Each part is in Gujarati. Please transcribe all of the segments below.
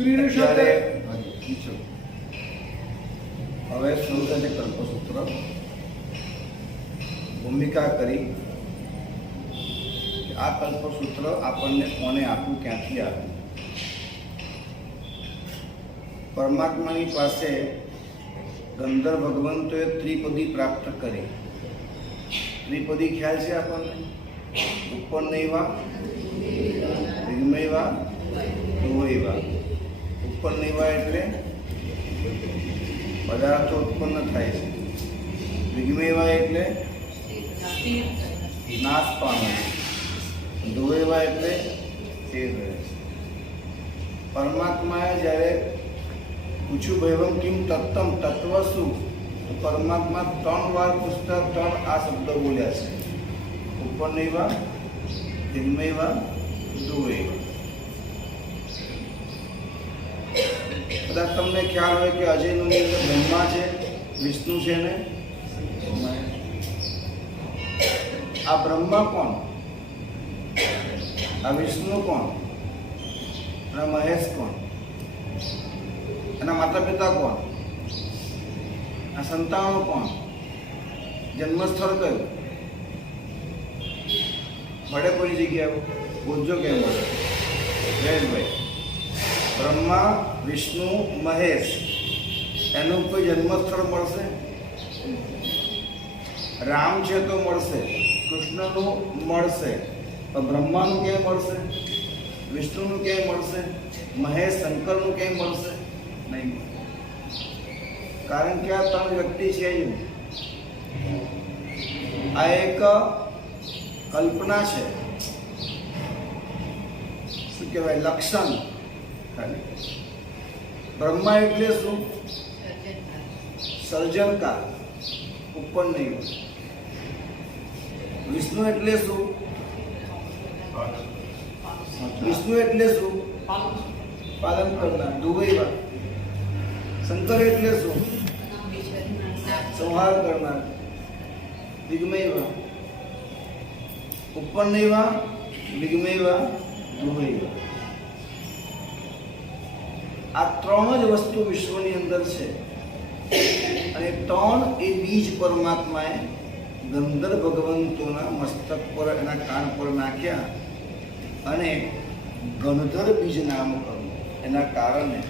અત્યારે હવે શરૂ થાય છે કલ્પસૂત્ર. ભૂમિકા કરી કે આ કલ્પસૂત્ર આપણને કોને આપ્યું, ક્યાંથી આપ્યું. પરમાત્માની પાસે ગંધર્વ ભગવંતોએ ત્રિપદી પ્રાપ્ત કરી. ત્રિપદી ખ્યાલ છે આપણને? ઉપરનૈવા, દિગ્મૈવા, ધ્રુવૈવા. ઉપરનૈવા એટલે પદાર્થો ઉત્પન્ન થાય છે. દિગ્મૈવા એટલે નાશ પામે છે. ધ્રુવૈવા એટલે સ્થિર રહે છે. પરમાત્માએ જ્યારે પૂછ્યું ભૈવમ કિમ તત્તમ, તત્વ શું, તો પરમાત્મા 3 વાર પૂછતા 3 આ શબ્દ બોલ્યા છે: ઉપરનૈવા, દિગ્મૈવા, ધ્રુવૈવા. કદાચ તમને ખ્યાલ હોય કે અજયનું અંદર બ્રહ્મા છે, વિષ્ણુ છે ને આ બ્રહ્મા કોણ, આ વિષ્ણુ કોણ, અને મહેશ કોણ, એના માતા પિતા કોણ, આ સંતાનો કોણ, જન્મસ્થળ કયું, મળે કોઈ જગ્યાએ બોલજો કેમ મળે? જયેશભાઈ, બ્રહ્મા, વિષ્ણુ, મહેશ, એનું કોઈ જન્મસ્થળ મળશે? રામ છે તો મળશે, કૃષ્ણનું મળશે, પણ બ્રહ્માનું ક્યાંય મળશે? વિષ્ણુનું ક્યાંય મળશે? મહેશ, શંકરનું ક્યાંય મળશે નહીં? કારણ કે આ 3 વ્યક્તિ છે જ. આ એક કલ્પના છે, શું કહેવાય, લક્ષણ ખાલી. બ્રહ્મા એટલે શું? સર્જનકાર, ઉપર નહીં. વિષ્ણુ એટલે શું? વિષ્ણુ એટલે શું? પાલન કરનાર, ધ્રુવૈવા. શંકર એટલે શું? સંહાર કરનાર, દિગ્મૈવા. ઉપરનૈવા, દિગ્મૈવા, ધ્રુવૈવા. આ 3 જ વસ્તુ વિશ્વની અંદર છે, અને 3 એ બીજ પરમાત્માએ ગંધર્વ ભગવંતોના મસ્તક પર, એના કાન પર નાખ્યા, અને ગંધર્વ બીજ નામ કર્યું. એના કારણે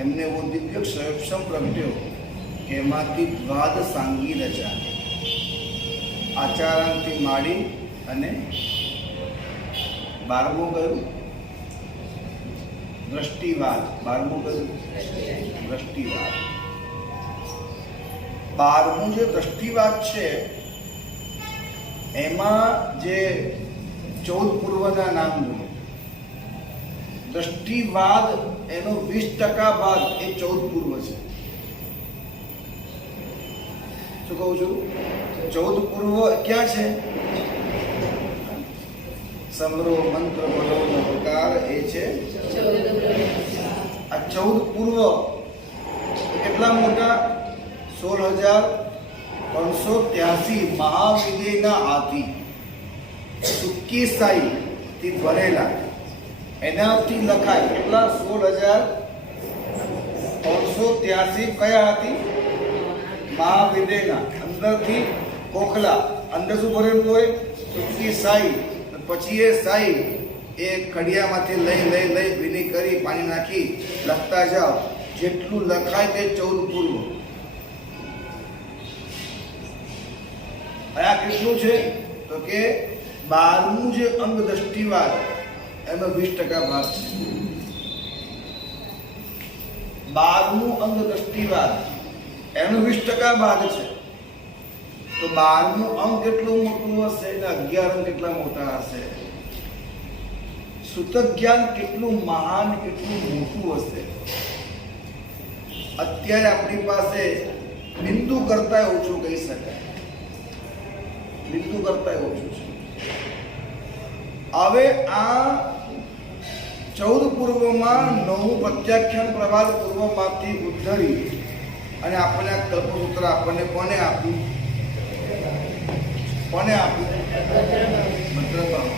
એમને એવો દિવ્ય ક્ષયક્ષમ પ્રગટ્યો કે એમાંથી દ્વાદશાંગી રચા, આચારાંથી માંડી અને 12મું કયું? દ્રષ્ટિવાદ. 12મું કયું? દ્રષ્ટિવાદ. 12મું જે દ્રષ્ટિવાદ છે એમાં જે 14 પૂર્વના નામ બોલે. દ્રષ્ટિવાદ એનો 20% ભાગ એ 14 પૂર્વ છે. શું કહું છું? 14 પૂર્વ ક્યાં છે? સમરો, મંત્ર, બોલો, નમસ્કાર, એ છે આ 14 પૂર્વ. કેટલા મોટા? 16,383 મહાવિદ્યના હાથી, સુકી સાઈ થી ભરેલા, એનાથી લખાય. કેટલા? 16,383 કયા હાથી? મહાવિદ્યના. અંદરથી કોખલા, અંદર શું ભરેલું હોય? સુકી સાઈ. પછી એ સાઈ એ કડિયામાંથી લઈ ભીની કરી પાણી નાખી લખતા જાઓ. જેટલું લખાય તે 14 પૂર્વ. આ કેટલું છે? તો કે 12મું જે અંગ દ્રષ્ટિવાદ એનો 20% ભાગ છે. 12મું અંગ દ્રષ્ટિવાદ એનો 20% ભાગ છે. તો 12મું અંગ કેટલું મોટું હશે ને 11 અંગ કેટલા મોટા હશે? સૂતક જ્ઞાન કેટલું મહાન, કેટલું મોટું હશે? અત્યારે આપણી પાસે બિંદુ કરતા ઓછું કહી શકાય. બિંદુ કરતા ઓછું છે. હવે આ 14 પૂર્વમાં 9મું પ્રત્યાખ્યાન પ્રવાદ પૂર્વમાંથી ઉદ્ધરી અને આપણને આ કલ્પસૂત્ર આપણને કોને આપ્યું? કોને આપ્યું? મંત્રભાવ.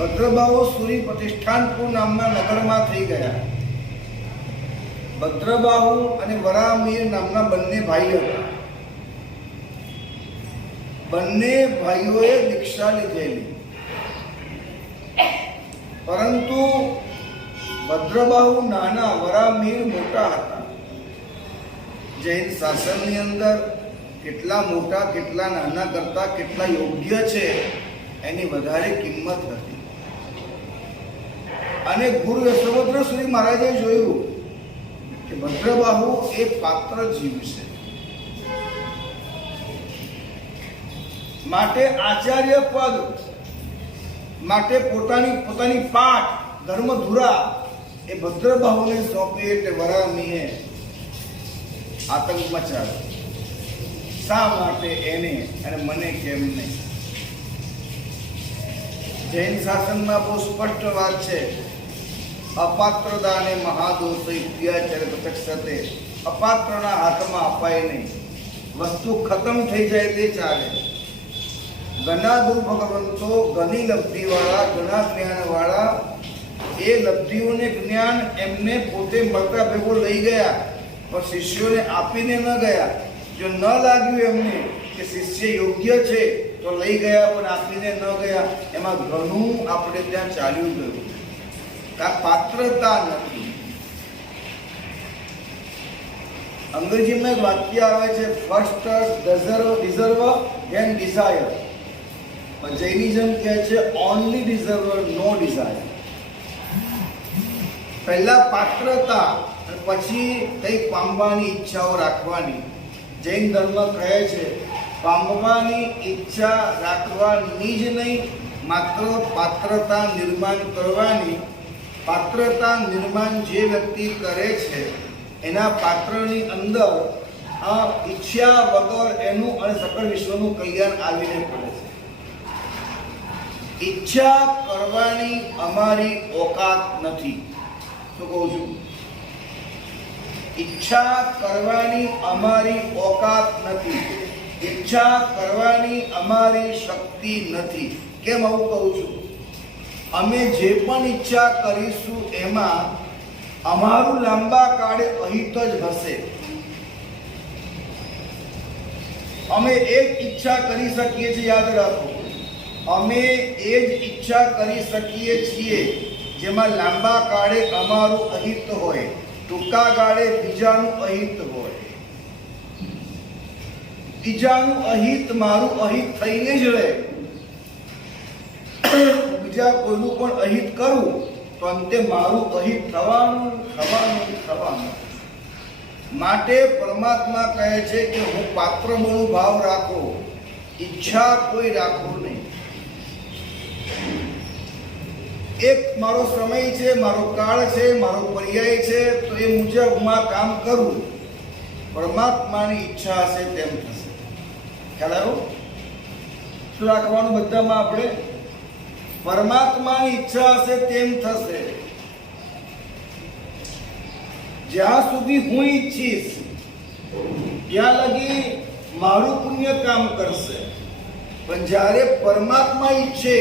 ભદ્રબાહુ સુરી પ્રતિષ્ઠાનપુર નામના નગરમાં થઈ ગયા. ભદ્રબાહુ અને વરામીર નામના બંને ભાઈ હતા. બંને ભાઈઓએ દીક્ષા લીધેલી, પરંતુ ભદ્રબાહુ નાના, વરામીર મોટા હતા. જૈન શાસનની અંદર કેટલા મોટા કેટલા નાના કરતા કેટલા યોગ્ય છે એની વધારે કિંમત હતી. અને ગુરુ યશોભદ્ર શ્રી મહારાજે જોયું કે ભદ્રબાહુ એક પાત્ર જીવ છે, માટે આચાર્ય પદ માટે પોતાની પાઠ ધર્મધુરા એ ભદ્રબાહુને સોંપી. એટલે વરામીએ આતંક મચાવ્યો. શા માટે એને અને મને કેમ નહીં? જૈન શાસનમાં બહુ સ્પષ્ટ વાત છે, અપાત્રદાને મહાદોષ ઇત્યાચર પ્રત્યક્ષતે. અપાત્રના હાથમાં અપાય નહીં. વસ્તુ ખતમ થઈ જાય તે ચાલે. ઘણા દુર્ભગવંતો ઘણી લબ્ધિવાળા, ઘણા જ્ઞાનવાળા, એ લબ્ધિઓને જ્ઞાન એમને પોતે મળતા ભેગો લઈ ગયા, પણ શિષ્યોને આપીને ન ગયા. જો ન લાગ્યું એમને કે શિષ્ય યોગ્ય છે તો લઈ ગયા, પણ આપીને ન ગયા. એમાં ઘણું આપણે ત્યાં ચાલ્યું ગયું. આ પાત્રતા નથી. અંગ્રેજીમાં એક વાક્ય આવે છે, first deserve and Dzire. Jainism કહે છે ઓનલી ડિઝર્વ, નો ડિઝાયર. પહેલા પાત્રતા અને પછી કંઈક પામવાની ઈચ્છાઓ રાખવાની. જૈન ધર્મ કહે છે પામવાની ઈચ્છા રાખવાની જ નહીં, માત્ર પાત્રતા નિર્માણ કરવાની. પાત્રતા નિર્માણ જે વ્યક્તિ કરે છે એના પાત્રની અંદર આ ઈચ્છા વગર એનું અને સકળ વિશ્વનું કલ્યાણ આવીને પડે છે. ઈચ્છા કરવાની અમારી ઓકાત નથી. શું કહું છું? ઈચ્છા કરવાની અમારી ઓકાત નથી. ઈચ્છા કરવાની અમારી શક્તિ નથી. કેમ આવું કહું છું? અમે જે પણ ઈચ્છા કરીશું એમાં અમારું લાંબા કાળે અહિત જ હશે. અમે એક ઈચ્છા કરી શકીએ છીએ, યાદ રાખો, અમે એ જ ઈચ્છા કરી શકીએ છીએ જેમાં લાંબા કાળે અમારું અહિત હોય, ટૂંકા ગાળે બીજાનું અહિત હોય. બીજાનું અહિત મારું અહિત થઈને જ રહે. બીજા કોઈનું પણ અહિત કરું તો અંતે મારું અહિત થવાનું. માટે પરમાત્મા કહે છે કે હું પાત્ર બળું ભાવ રાખો, ઈચ્છા કોઈ રાખો નહીં. એક મારો સમય છે, મારો કાળ છે, મારો પર્યાય છે, તો એ મુજબ હું આ કામ કરું. પરમાત્માની ઈચ્છા હશે તેમ થશે. ખ્યાલ આવ્યો? શું રાખવાનું બધામાં આપણે? પરમાત્માની ઈચ્છા હશે તેમ થશે. જ્યાં સુધી હું ઈચ્છીશ ત્યાં લગી મારું પુણ્ય કામ કરશે, પણ જ્યારે પરમાત્મા ઈચ્છે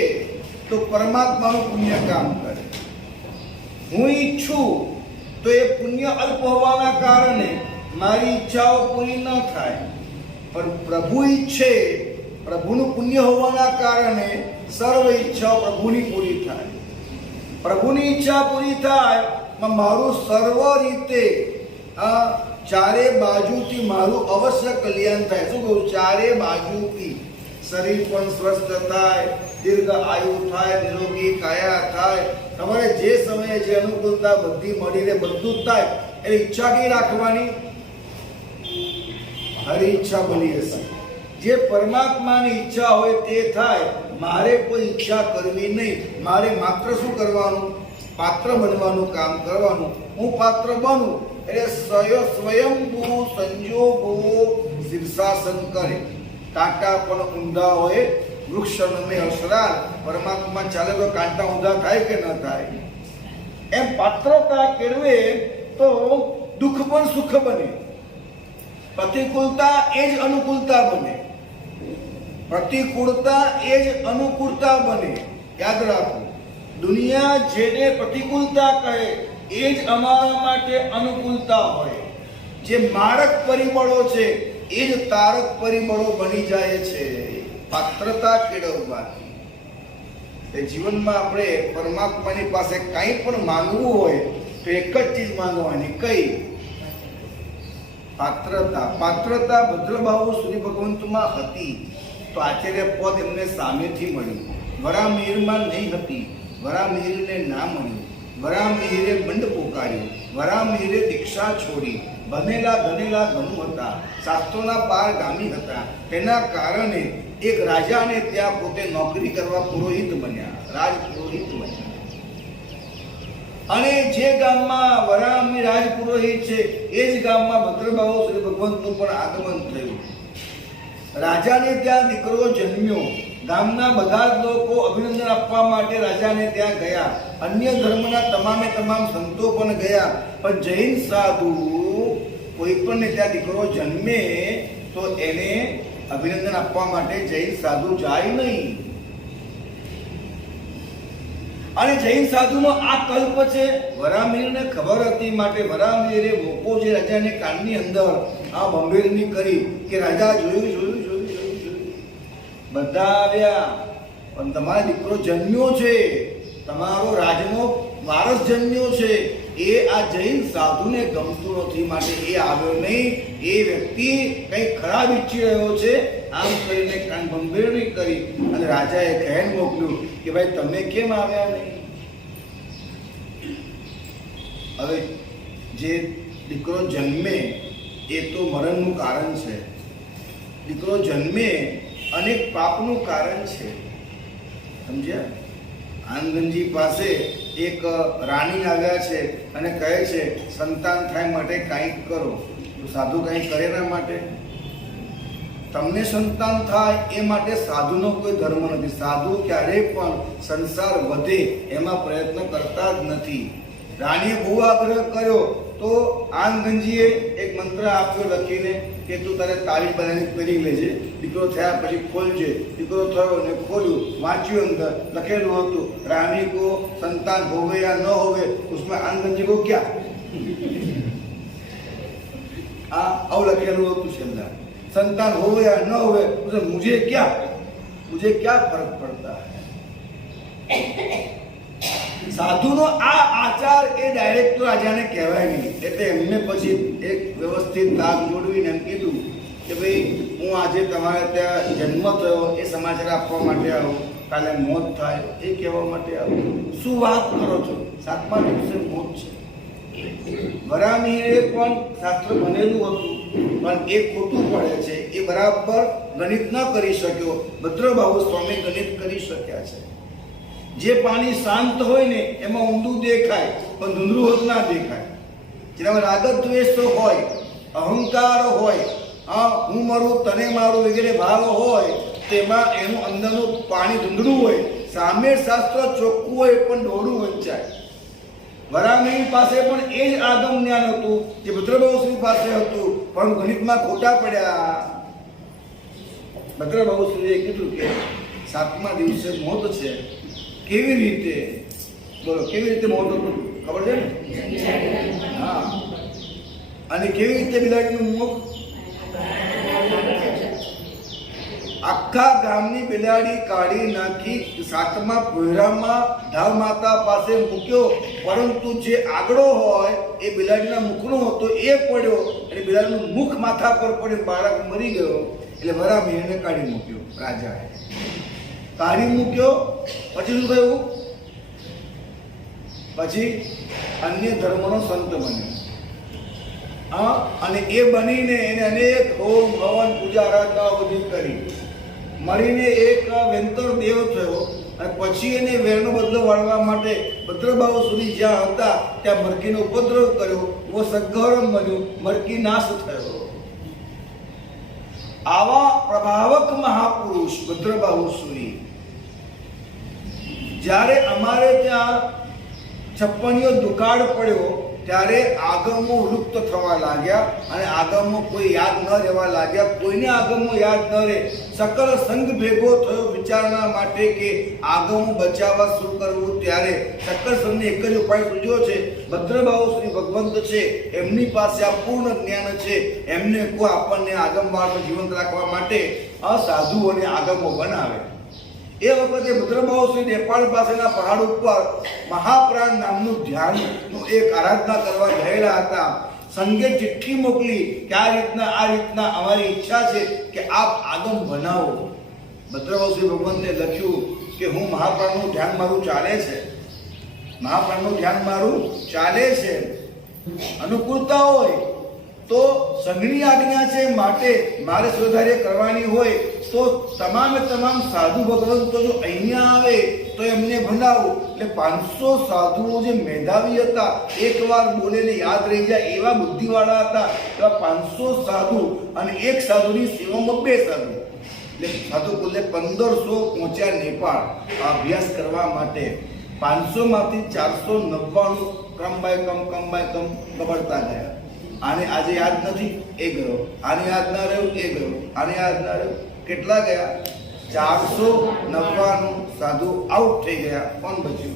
તો પરમાત્માનું પુણ્ય કામ કરે. હું ઈચ્છું તો એ પુણ્ય અલ્પ હોવાના કારણે મારી ઈચ્છાઓ પૂરી ન થાય, પણ પ્રભુ ઈચ્છે, પ્રભુનું પુણ્ય હોવાના કારણે સર્વ ઈચ્છાઓ પ્રભુની પૂરી થાય. પ્રભુની ઈચ્છા પૂરી થાય, મારું સર્વ રીતે ચારે બાજુથી મારું અવશ્ય કલ્યાણ થાય. શું કહું? ચારે બાજુથી શરીર પણ સ્વસ્થ થાય, દીર્ઘ આયુ થાય, નિરોગી કાયા થાય. તમારે જે સમયે જે અનુકૂળતા બધી મળીને બધું જ થાય. એટલે ઈચ્છા કઈ રાખવાની? હરી ઈચ્છા બની હશે. જે પરમાત્માની ઈચ્છા હોય તે થાય. મારે કોઈ ઈચ્છા કરવી નહીં. મારે માત્ર શું કરવાનું? પાત્ર બનવાનું કામ કરવાનું. હું પાત્ર બનું એટલે સ્વયંભૂ સંજોગો શીર્ષાસન કરે. કાંટા પણ ઊંધા હોય, વૃક્ષ નમે અસરાર. પરમાત્મા ચાલે તો કાંટા ઊંધા થાય કે ન થાય? એમ પાત્રતા કેળવે તો દુઃખ પણ સુખ બને, પ્રતિકૂળતા એ જ અનુકૂળતા બને, પ્રતિકૂળતા એ જ અનુકૂળતા બને. યાદ રાખો, દુનિયા જેને પ્રતિકૂળતા કહે એ જ અમારા માટે અનુકૂળતા હોય. જે મારક પરિબળો છે એ જ તારક પરિબળો બની જાય છે પાત્રતા કેળવવાથી. તે જીવનમાં આપણે પરમાત્માની પાસે કંઈ પણ માંગવું હોય તો એક જ ચીજ માંગવાની, કઈ? પાત્રતા. પાત્રતા ભદ્રભાવો સૂર્ય ભગવંતમાં હતી તો આચાર્ય પદ એમને સામેથી મળ્યું. વરામિહિરમાં નહીં હતી, વરામિહિરને ના મળ્યું. વરામિહિરે બંધ પોકાર્યું, વરામિહિરે દીક્ષા છોડી. બનેલા ગનેલા ઘણું હતા, શાસ્ત્રોના પારગામી હતા. તેના કારણે એક રાજાને ત્યાં પોતે નોકરી કરવા પુરોહિત બન્યા, રાજ પુરોહિત બન્યા. અને જે ગામમાં વરામી રાજ પુરોહિત છે એ જ ગામમાં ભદ્રભાવો શ્રી ભગવંતનું પણ આગમન થયું. રાજાને ત્યાં દીકરો જન્મ્યો. ગામના બધા જ લોકો અભિનંદન આપવા માટે રાજાને ત્યાં ગયા. અન્ય ધર્મના તમામે તમામ સંતો પણ ગયા. પણ જૈન સાધુ કોઈ પણ ત્યાં દીકરો જન્મે તો એને અભિનંદન આપવા માટે જૈન સાધુ જાય નહીં. અને જૈન સાધુનો આ કલ્પ છે. વરામિહિરને ખબર હતી માટે વરામિહિરે મોકો જે રાજાને કાનની અંદર આ બંભેરની કરી કે રાજા જોયું. બધા આવ્યા પણ તમારો દીકરો જન્મ્યો છે, તમારો રાજનો વારસ જન્મ્યો છે, એ આ જૈન સાધુને ગમતું નથી માટે એ આવ્યો નહીં. એ વ્યક્તિ કંઈ ખરાબ ઈચ્છી રહ્યો છે. આમ કરીને કાન બંભેરણી કરી અને રાજાએ કહેન મોકલ્યું કે ભાઈ તમે કેમ આવ્યા નહીં? હવે જે દીકરો જન્મે એ તો મરણનું કારણ છે. દીકરો જન્મે અનેક પાપનું કારણ છે, સમજ્યા? આનંદજી પાસે એક રાણી આવ્યા છે અને કહે છે સંતાન થાય માટે કંઈક કરો. તો સાધુ કંઈક કરે ના માટે? તમને સંતાન થાય એ માટે સાધુનો કોઈ ધર્મ નથી. સાધુ ક્યારેય પણ સંસાર વધે એમાં પ્રયત્ન કરતા જ નથી. રાણીએ બહુ આગ્રહ કર્યો તો આનંદજીએ એક મંત્ર આપ્યો લખીને કે તું તારે તારીખ બનાવીને કરી લેજે, દીકરો થયા પછી ખોલજે. દીકરો થયો અને ખોલ્યું, વાંચ્યું, અંદર લખેલું હતું રાણી કો સંતાન હોવે યા ન હોવે उसमें आनंदजी को क्या આવું લખેલું હતું છેલ્લા. संतान होवे या न होवे उसमें मुझे क्या फर्क पड़ता है? સાધુનો આ આચાર એ ડાયરેક્ટ તો રાજાને કહેવાય નહીં. એટલે એમને પછી એક વ્યવસ્થિત તાગ જોડવીને એમ કીધું કે ભાઈ હું આજે તમારે ત્યાં જન્મ થયો એ સમાચાર આપવા માટે આવું, કાલે મોત થાય એ કહેવા માટે આવું. શું વાત કરો છો? 7મા દિવસે મોત છે. વરામિહિરે પણ શાસ્ત્ર બનેલું હતું પણ એ ખોટું પડે છે. એ બરાબર ગણિત ન કરી શક્યો. ભદ્રભાવો સ્વામી ગણિત કરી શક્યા છે. જે પાણી શાંત હોય ને એમાં ઊંડું દેખાય પણ ધૂંધળું હોત ના દેખાય. જેનામાં રાગ દ્વેષ હોય, અહંકાર હોય, હું મારું તને મારું વગેરે ભાવ હોય તેમાં એનું અંદરનું પાણી ધૂંધળું હોય. સામે શાસ્ત્ર ચોખ્ખું હોય પણ ડોળું વંચાય. વરામિહિર પાસે પણ એ જ આગમ જ્ઞાન હતું જે ભદ્રભાવશ્રી પાસે હતું પણ ગણિતમાં ખોટા પડ્યા. ભદ્રભાવશ્રીએ કીધું કે 7મા દિવસે મોત છે. કેવી રીતે? બોલો, કેવી રીતે મોત હતું ખબર છે ને? હા. અને કેવી રીતે બિલાડીનું મુખ? આખા ગામની બિલાડી કાઢી નાખી 7મા પહેરામાં ઢાલ માતા પાસે મૂક્યો. પરંતુ જે આગળો હોય એ બિલાડીના મુખનો હતો એ પડ્યો અને બિલાડીનું મુખ માથા પર પડ્યું, બાળક મરી ગયો. એટલે વરામિહિરને કાઢી મૂક્યો. રાજાએ કાઢી મૂક્યો. પછી શું થયું? પછી અન્ય ધર્મનો સંત બન્યો. અને એ બનીને એને અનેક હોમ હવન પૂજા આરાધના બધી કરી મળીને એક વેંતર દેવ થયો. અને પછી એને વેરનો બદલો વાળવા માટે ભદ્રભાવો સુધી જ્યાં હતા ત્યાં મરકીનો ઉપદ્રવ કર્યો. वो સદ્ગૌરમ બન્યું, મરકી નાશ થયો. આવા પ્રભાવક મહાપુરુષ ભદ્રભાવો સુધી જ્યારે અમારે ત્યાં છપ્પનિયો દુકાળ પડ્યો ત્યારે આગમો લુપ્ત થવા લાગ્યા અને આગમો કોઈ યાદ ન રહેવા લાગ્યા. કોઈને આગમો યાદ ન રહે. સકલ સંઘ ભેગો થયો વિચારણા માટે કે આગમો બચાવવા શું કરવું. ત્યારે સકલ સંઘને એક જ ઉપાય સૂચ્યો છે. ભદ્રબાહુ શ્રી ભગવંત છે, એમની પાસે આ પૂર્ણ જ્ઞાન છે. એમને કોઈ આપણને આગમ વાળો જીવંત રાખવા માટે અસાધુઓને આગમો બનાવે. એ વખતે ભદ્રબાહુ શ્રી નેપાળ પાસેના પહાડ ઉપર મહાપ્રાણ નામનું ધ્યાનનું એક આરાધના કરવા ગયેલા હતા. સંઘે ચિઠ્ઠી મોકલી કે આ રીતના અમારી ઈચ્છા છે કે આપ આગમ બનાવો. ભદ્રબાહુ શ્રી ભગવંતે લખ્યું કે હું મહાપ્રાણનું ધ્યાન મારું ચાલે છે. અનુકૂળતા હોય તો સંઘની આજ્ઞા છે, માટે મારે સ્વધાર્ય કરવાની હોય તો તમામ સાધુ ભગવંતો જો અહીંયા આવે તો એમને ભણાવું. એટલે 500 સાધુઓ જે મેધાવી હતા, એકવાર બોલેને યાદ રહી જાય એવા બુદ્ધિવાળા હતા, એવા 500 સાધુ અને એક સાધુની સેવામાં 2 સાધુ, એટલે સાધુ બોલે 1500 પહોંચ્યા નેપાળ અભ્યાસ કરવા માટે. 500 માંથી 499 ક્રમ બાય ક્રમ કબડતા ગયા. આને આજે યાદ નથી, એ ગયો. આને યાદ ના રહ્યું, એ ગયો. આને યાદ ના રહ્યું. કેટલા ગયા? 499 સાધુ આઉટ થઈ ગયા. કોણ બચ્યું?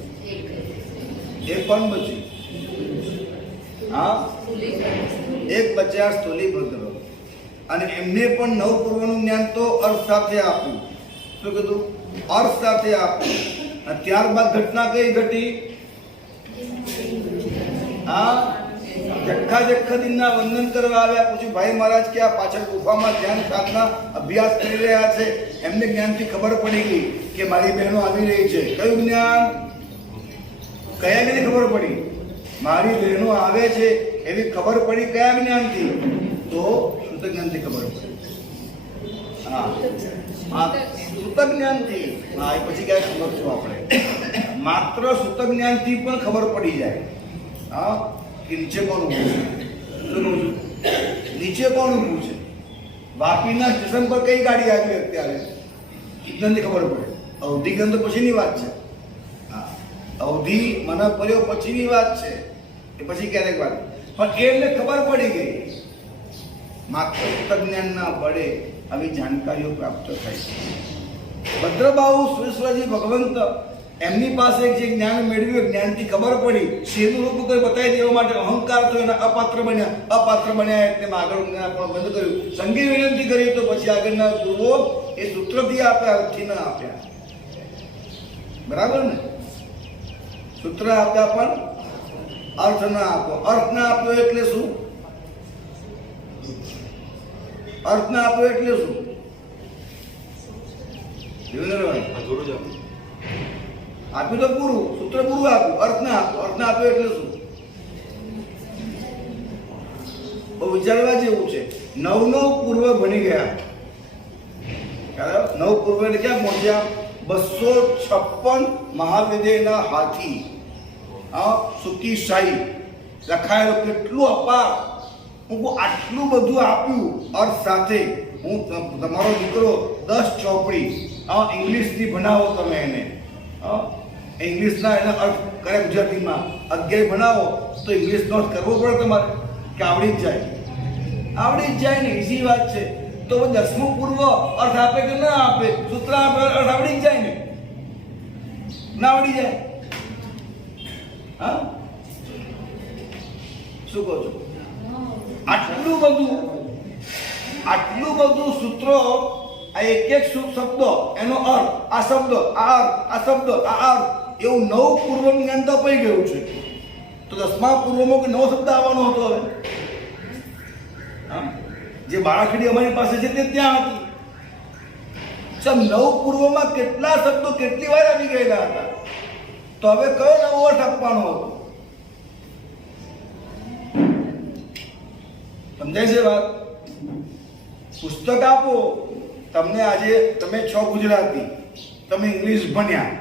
એક કોણ બચ્યું? હા, એક બચ્યા સ્થૂલીભદ્ર. અને એમને પણ નવપૂર્વનું જ્ઞાન તો અર્થ સાથે આપ્યું. શું કીધું? અર્થ સાથે આપ્યું. અને ત્યારબાદ ઘટના કઈ ઘટી? હા, જખા વંદન કરવા આવ્યા. પૂછ્યું, ભાઈ મહારાજ કે આ પાછળ ગુફામાં ધ્યાન સાધના અભ્યાસ કરી રહ્યા છે. એમને જ્ઞાનથી ખબર પડી ગઈ કે મારી બહેનો આવી રહી છે. કયું જ્ઞાન? કયા જ્ઞાનથી ખબર પડી? મારી બહેનો આવે છે એવી ખબર પડી. કયા જ્ઞાનથી? તો શુદ્ધ જ્ઞાનથી ખબર પડી. હા, શુદ્ધ જ્ઞાનથી. હા, એ પછી ક્યાંય સમજશું આપણે. માત્ર શુદ્ધ જ્ઞાનથી પણ ખબર પડી જાય. હા, કે નીચે કોણ ઊભું છે. શું કહું છું? નીચે કોણ ઊભું છે? વાપીના સ્ટેશન પર કઈ ગાડી આવી અત્યારે? જ્ઞાનથી ખબર પડે. અવધિ જ્ઞાન તો પછીની વાત છે. હા, અવધિ મને પડ્યો પછીની વાત છે. એ પછી ક્યારેક વાત, પણ એમને ખબર પડી ગઈ. માત્ર જ્ઞાન ના પડે આવી જાણકારીઓ પ્રાપ્ત થાય છે. ભદ્રબાહુ સુરેશ્વરજી ભગવંત એમની પાસે જે જ્ઞાન મેળવ્યું, જ્ઞાનથી ખબર પડી, શેનું રૂપ કોઈ બતાવી દેવા માટે અહંકાર તો એના અપાત્ર બન્યા એટલે આગળ જ્ઞાન પણ બંધ કર્યું. સંઘે વિનંતી કરી તો પછી આગળના ગુરુઓ એ સૂત્રથી આપ્યા, અર્થથી ના આપ્યા. બરાબર ને? સૂત્ર આપ્યા પણ અર્થ ના આપો. અર્થ ના આપ્યો એટલે શું? અર્થ ના આપ્યો એટલે શું? આપ્યું તો પૂરું, સૂત્ર પૂરું આપ્યું, અર્થ ના આપ્યો એટલે શું? બહુ વિચારવા જેવું છે. 9 પૂર્વ બની ગયા. નવ પૂર્વ એટલે ક્યાં પહોંચ્યા? 256 મહાવિદ્યના હાથી. સુકી શાહી લખાયેલું. કેટલું અપાર! હું આટલું બધું આપ્યું અર્થ સાથે. હું તમારો દીકરો 10 ચોપડી ઇંગ્લિશથી ભણાવો. તમે એને ઇંગ્લિશના એના અર્થ કરે ગુજરાતીમાં 11 ભણાવો તો ઇંગ્લિશનો અર્થ કરવો પડે તમારે કે આવડી જ જાય ને? ઈઝી વાત છે. તો 10મું પૂર્વ અર્થ આપે કે ના આપે? સૂત્ર આપે, અર્થ આવડી જ જાય ને? ના આવડી જાય? હા, શું કહો છો? આટલું બધું સૂત્રો, આ એક શબ્દ એનો અર્થ, આ શબ્દ આ અર્થ, આ અર્થ, એવું 9 પૂર્વનું જ્ઞાન તો અપાઈ ગયું છે. તો 10મા પૂર્વમાં કે નવો શબ્દ આવવાનો હતો. હવે જે બાળખડી અમારી પાસે છે તે ત્યાં હતી. 9 પૂર્વમાં કેટલા શબ્દો કેટલી વાર આવી ગયેલા હતા. તો હવે કયો નવો અર્થ આપવાનો હતો? સમજાય છે વાત? પુસ્તક આપો તમને. આજે તમે છો ગુજરાતી, તમે ઇંગ્લિશ ભણ્યા,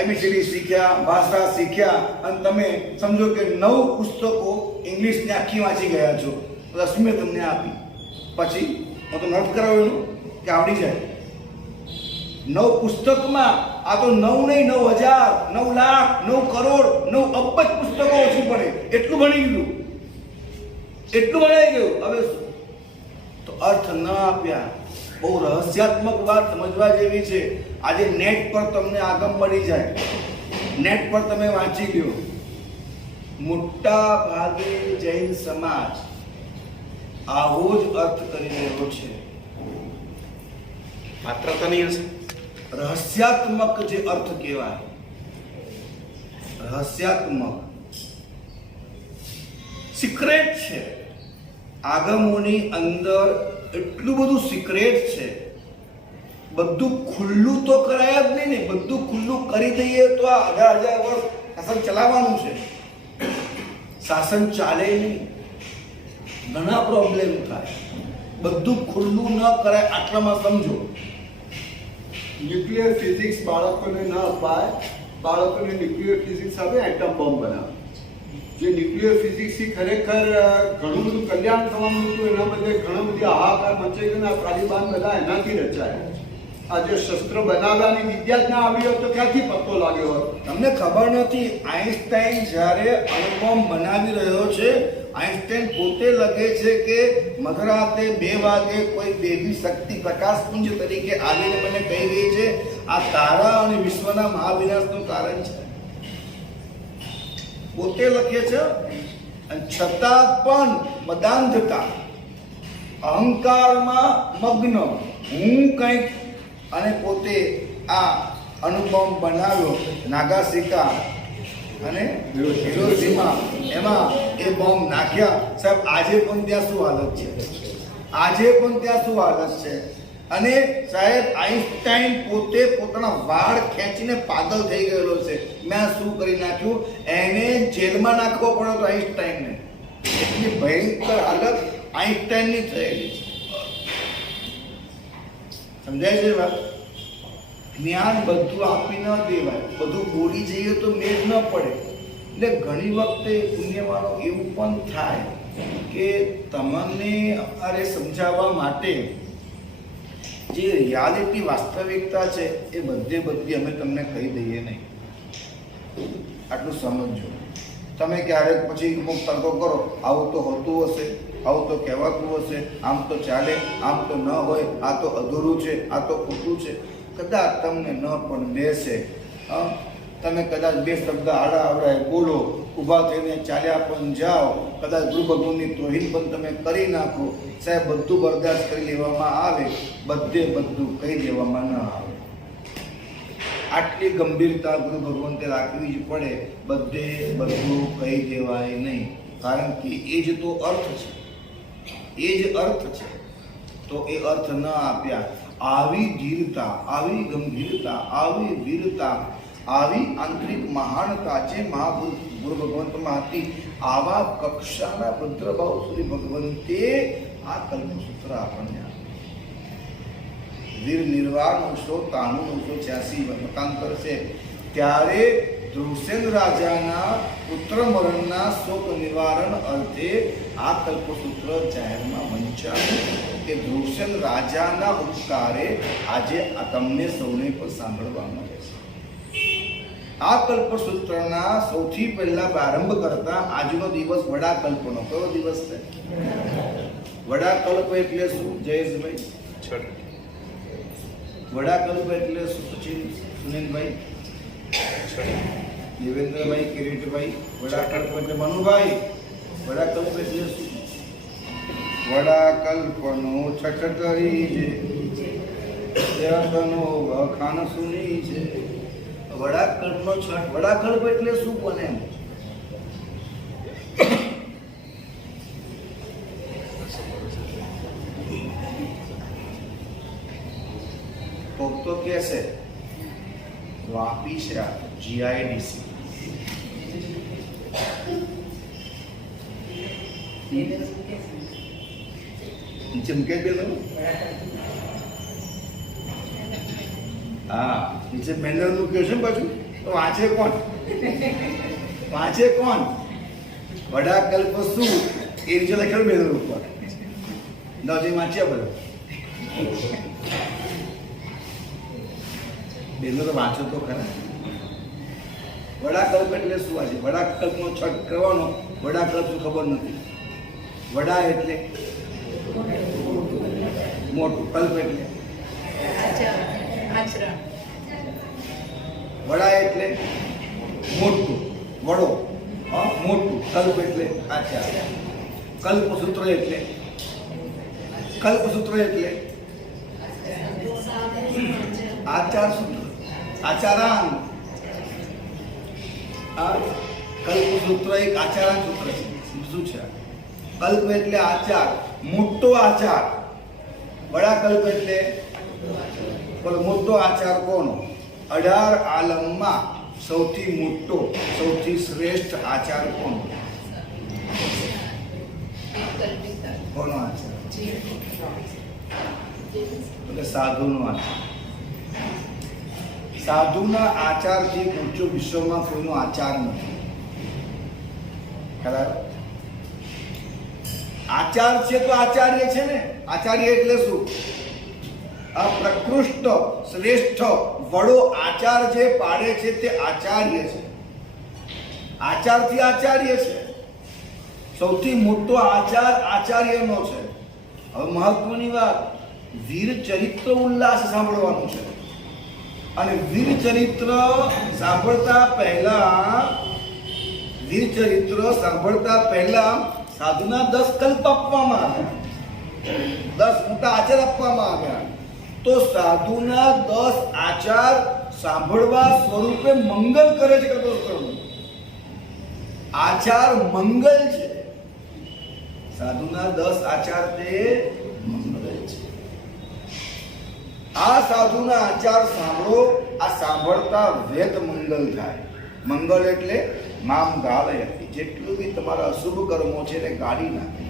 એબીસીડી શીખ્યા, ભાષા શીખ્યા, અને તમે સમજો કે 9 પુસ્તકો ઇંગ્લિશની આખી વાંચી ગયા છો. 10મી તમને આપી, પછી હું તો નોટ કરાવ્યું કે આવડી જાય. 9 પુસ્તકમાં આ તો 9 નહીં 9,000, 9 લાખ, 9 કરોડ, 9 અબજ પુસ્તકો ઓછું પડે એટલું ભણી ગયું, એટલું ભણાઈ ગયું. હવે તો અર્થ ન આપ્યા. બહુ રહસ્યાત્મક વાત સમજવા જેવી છે. આજે નેટ પર તમને આગમ મળી જાય, નેટ પર તમે વાંચી લ્યો. મોટા ભાગે જૈન સમાજ આવો જ અર્થ કરી રહ્યો છે. માત્રતાની હશે રહસ્યાત્મક જે અર્થ કહેવાય, રહસ્યાત્મક સિક્રેટ છે. આગમોની અંદર એટલું બધું સિક્રેટ છે. બધું ખુલ્લું તો કરાય જ નહીં ને. બધું ખુલ્લું કરી દઈએ તો આ 1000 વર્ષ શાસન ચલાવવાનું છે. શાસન ચાલે નહીં, ઘણા પ્રોબ્લેમ થાય. બધું ખુલ્લું ન કરાય આટલામાં સમજો. ન્યુક્લિયર ફિઝિક્સ બાળકોને ન અપાય, બાળકોને ન્યુક્લિયર ફિઝિક્સ આવે એટમ બોમ્બ બનાવે. જે ન્યુક્લિયર ફિઝિક્સથી ખરેખર ઘણું બધું કલ્યાણ થવાનું હતું, એના બદલે ઘણો બધી હાહાકાર મચી ગયો. આ તાલિબાન બધા એનાથી રચાયા. આજે શસ્ત્ર બનાવવાની વિદ્યા જ ના આવી હોત તો ક્યાંથી પત્તો લાગ્યો હોત? તમને ખબર નથી, આઈન્સ્ટાઈન જ્યારે અણુબોમ્બ બનાવી રહ્યો છે, આઈન્સ્ટાઈન પોતે લખે છે કે મધરાતે 2 વાગે કોઈ દેવી શક્તિ પ્રકાશપુંજ તરીકે આવીને મને કહી ગઈ છે આ તારા અને વિશ્વના મહાવિનાશનું કારણ છે. પોતે લખે છે. અને છતાં પણ મદાંધતા, અહંકારમાં મગ્ન, હું કંઈક, અને પોતે આ અણુબોમ્બ બનાવ્યો નાગાસાકી અને હિરોશીમા, એમાં એ બોમ્બ નાખ્યા. સાહેબ આજે પણ ત્યાં શું હાલત છે? આજે પણ ત્યાં શું હાલત છે? અને સાહેબ આઈન્સ્ટાઈન પોતે પોતાના વાળ ખેંચીને પાગલ થઈ ગયેલો છે. મેં શું કરી નાખ્યું? એને જેલમાં નાખવો પડ્યો તો આઈન્સ્ટાઈનને. એટલી ભયંકર હાલત આઈન્સ્ટાઈનની થયેલી છે. સમજાય છે વાત? જ્ઞાન બધું આપી ન દેવાય, બધું બોલી જઈએ તો મેળ ન પડે. એટલે ઘણી વખતે પુણ્યવાળો એવું પણ થાય કે તમને અમારે સમજાવવા માટે જે રિયાલિટી વાસ્તવિકતા છે એ બધી અમે તમને કહી દઈએ નહીં. આટલું સમજો. તમે ક્યારેક પછી અમુક તર્કો કરો, આવું તો હોતું હશે, આવું તો કહેવાતું હશે, આમ તો ચાલે, આમ તો ન હોય, આ તો અધૂરું છે, આ તો ખોટું છે. કદાચ તમને ન પણ બેસે, તમે કદાચ 2 શબ્દ આડા આવડાય બોલો, ઊભા થઈને ચાલ્યા પણ જાઓ, કદાચ ગુરુ ભગવાનની તોહીન પણ તમે કરી નાખો, સાહેબ બધું બરદાસ્ત કરી લેવામાં આવે, બધું કહી દેવામાં ન આવે. આટલી ગંભીરતા ગુરુ ભગવંતે રાખવી જ પડે. બધું કહી દેવાય નહીં, કારણ કે એ જ તો અર્થ છે, એ જ અર્થ છે. તો એ અર્થ ન આપ્યા. આવી ધીરતા, આવી ગંભીરતા, આવી વીરતા, આવી આંતરિક મહાનતા જે મહાપુરુષ ગુરુ ભગવંતમાં હતી, આવા કક્ષાના ભદ્રભાવ સુધી ભગવંતે આ કલ્પસૂત્ર આપણને વીર નિર્વાણ 986 મતાંતર છે. ત્યારે ધ્રુવસેન રાજાના પુત્ર મરણના શોક નિવારણ અર્થે આ કલ્પસૂત્ર જાહેરમાં વંચાયું કે ધ્રુવસેન રાજાના ઉપકારે આજે આ તમને સૌને પણ સાંભળવા મળે છે. આ કલ્પસૂત્રના સૌથી પહેલા પ્રારંભ કરતા આજનો દિવસ વડાકલ્પનો કયો દિવસ છે? વડાકલ્પ એટલે શું જયેશભાઈ? વડાકલ્પ એટલે શું સુનિલભાઈ, દેવેન્દ્રભાઈ, કિરીટભાઈ? વડાકલ્પ એટલે મનુભાઈ, વડાકલ્પ એટલે શું? વડાકલ્પનો છઠકરી છે, વખાણ સુની છે. વડાકલ્પનો છઠ, વડાકલ્પ એટલે શું બને? તો કેસે વાપી છે જીઆઈડીસી. નીચે મૂકી દે. હા, નીચે બેનર મૂક્યો છે પાછું. તો વાંચે કોણ? વડાકલ્પ શું એ નીચે લખેલું બેનર ઉપર. નવજી વાંચ્યા બધું. બેનો તો વાંચો તો ખરા. વડાકલ્પ એટલે શું? આજે વડાકલ્પનો છઠ કરવાનો. વડાકલ્પ શું ખબર નથી. વડા એટલે મોટું, કલ્પ એટલે વડા એટલે મોટું, વડો, હા મોટું. કલ્પ એટલે આચાર. કલ્પસૂત્ર એટલે આચાર સૂત્ર, આચારાંગ. આ કલ્પસૂત્ર એક આચારાંગ સૂત્ર છે. શું છે? કલ્પ એટલે આચાર, મોટો આચાર. વડા કલ્પ એટલે બોલો મોટો આચાર કોનો? 18 આલમમાં સૌથી મોટો, સૌથી શ્રેષ્ઠ આચાર કોનો? કોનો આચાર? એટલે સાધુનો આચાર. સાધુના આચારથી ઊંચો વિશ્વમાં કોઈનો આચાર નથી. ખરા? આચાર છે તો આચાર્ય છે ને. આચાર્ય એટલે શું? આ પ્રકૃષ્ટ શ્રેષ્ઠ વડો આચાર જે પાડે છે તે આચાર્ય છે. આચારથી આચાર્ય છે. સૌથી મોટો આચાર આચાર્યનો છે. હવે મહત્વની વાત, વીર ચરિત્ર ઉલ્લાસ સાંભળવાનું છે. અને વીર ચરિત્ર સાંભળતા પહેલા સાધુના 10 કલ્પ આપવામાં આવ્યા, 10 મોટા આચાર આપવામાં આવ્યા. તો સાધુના 10 આચાર સાંભળવા સ્વરૂપે મંગલ કરે છે. આચાર મંગલ છે. સાધુના 10 આચાર તે મંગલ છે. આ સાધુના આચાર સાંભળો. આ સાંભળતા વેદ મંગલ થાય. મંગલ એટલે મામ ગાળયતિ, જેટલું બી તમારા અશુભ કર્મો છે એને ગાળી નાખે.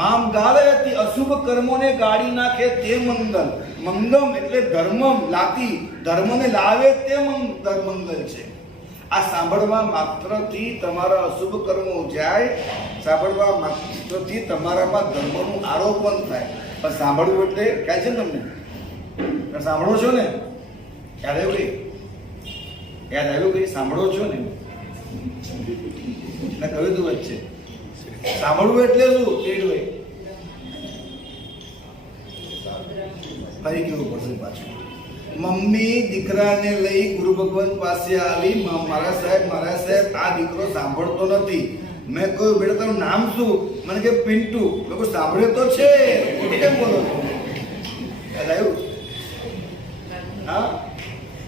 મામ ગાળયતિ, અશુભ કર્મોને ગાળી નાખે તે મંગલ. મંગમ એટલે ધર્મમ, લાતી, ધર્મને લાવે તે મંગલ છે. આ સાંભળવા માત્રથી તમારા અશુભ કર્મો જાય. સાંભળવા માત્રથી તમારામાં ધર્મનું આરોપણ થાય. પણ સાંભળવું એટલે ક્યાં છે તમને? સાંભળો છો ને? યાદ આવ્યું? સાંભળો છો ને? કહ્યું તું વચ્ચે સાંભળવું એટલે શું? ફરી કેવું પડશે પાછું. મમ્મી દીકરાને લઈ ગુરુ ભગવાન પાસે આવી, મારા સાહેબ આ દીકરો સાંભળતો નથી. મેં કહ્યું બેટા તારું નામ શું? મને કે પિન્ટુ. લોકો સાંભળે તો છે, કેમ બોલો છો? યાદ આવ્યું? હા,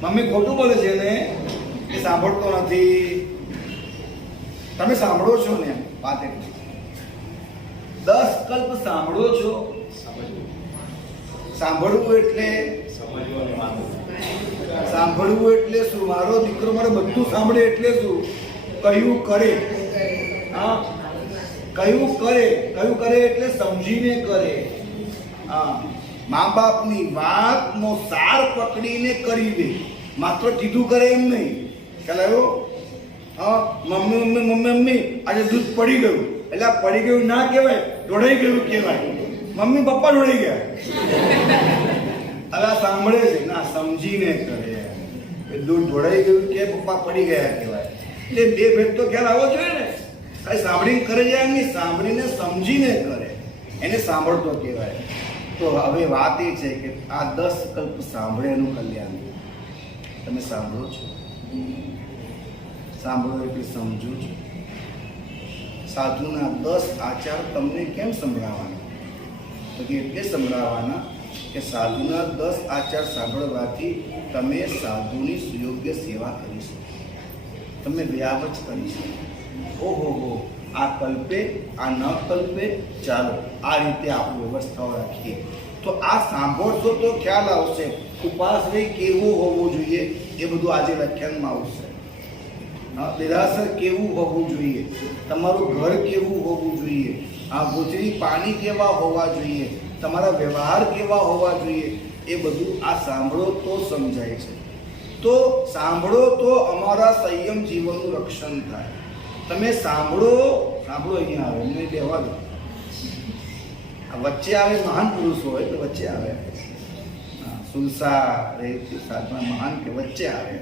મમ્મી ખોટું બોલે છે ને, એ સાંભળતો નથી. તમે સાંભળો છો ને? વાત એટલી. 10 કલ્પ સાંભળો છો. સાંભળવું એટલે શું? મારો દીકરો મારે બધું સાંભળે એટલે શું? કયું કરે. હા, કયું કરે એટલે સમજીને કરે. હા, મા બાપની વાતનો સાર પકડીને કરી દે. માત્ર કીધું કરે એમ નહીં. ખ્યાલ આવ્યો? હા, મમ્મી આજે દૂધ પડી ગયું. એટલે પડી ગયું ના કહેવાય, ઢોળાઈ ગયું કહેવાય. મમ્મી પપ્પા ઢોળાઈ ગયા. હવે આ સાંભળે છે ના, સમજીને કરે. દૂધ ઢોળાઈ ગયું કે પપ્પા પડી ગયા કહેવાય. એટલે બે ભેદ તો ખ્યાલ આવવો જોઈએ ને. ખાલી સાંભળીને કરે જાય નહીં, સાંભળીને સમજીને કરે, એને સાંભળતો કહેવાય. તો હવે વાત એ છે કે આ 10 કલ્પ સાંભળે એનું કલ્યાણ. તમે સાંભળો છો? સાંભળો એટલે સમજો છો. સાધુના 10 આચાર તમને કેમ સંભળાવવાના? તો કે એટલે સંભળાવવાના કે સાધુના 10 આચાર સાંભળવાથી તમે સાધુની સુયોગ્ય સેવા કરી શકો, તમે વ્યાવચ કરી શકો. ઓહો, આ કલ્પે, આ ન કલ્પે, ચાલો આ રીતે આપણે વ્યવસ્થાઓ રાખીએ. તો આ સાંભળશો તો ખ્યાલ આવશે. ઉપાશ્રય કેવું હોવું જોઈએ એ બધું આજે વ્યાખ્યાનમાં આવશે. દેરાસર કેવું હોવું જોઈએ, તમારું ઘર કેવું હોવું જોઈએ, આ ગોચરી પાણી કેવા હોવા જોઈએ, તમારા વ્યવહાર કેવા હોવા જોઈએ, એ બધું આ સાંભળો તો સમજાય છે. તો સાંભળો તો અમારા સંયમ જીવનનું રક્ષણ થાય. તમે સાંભળો અહીંયા આવે, એમને કહેવા દો. વચ્ચે આવે મહાન પુરુષ હોય તો વચ્ચે આવે. સુલસા રહેતી સાધના મહાન કે વચ્ચે આવે.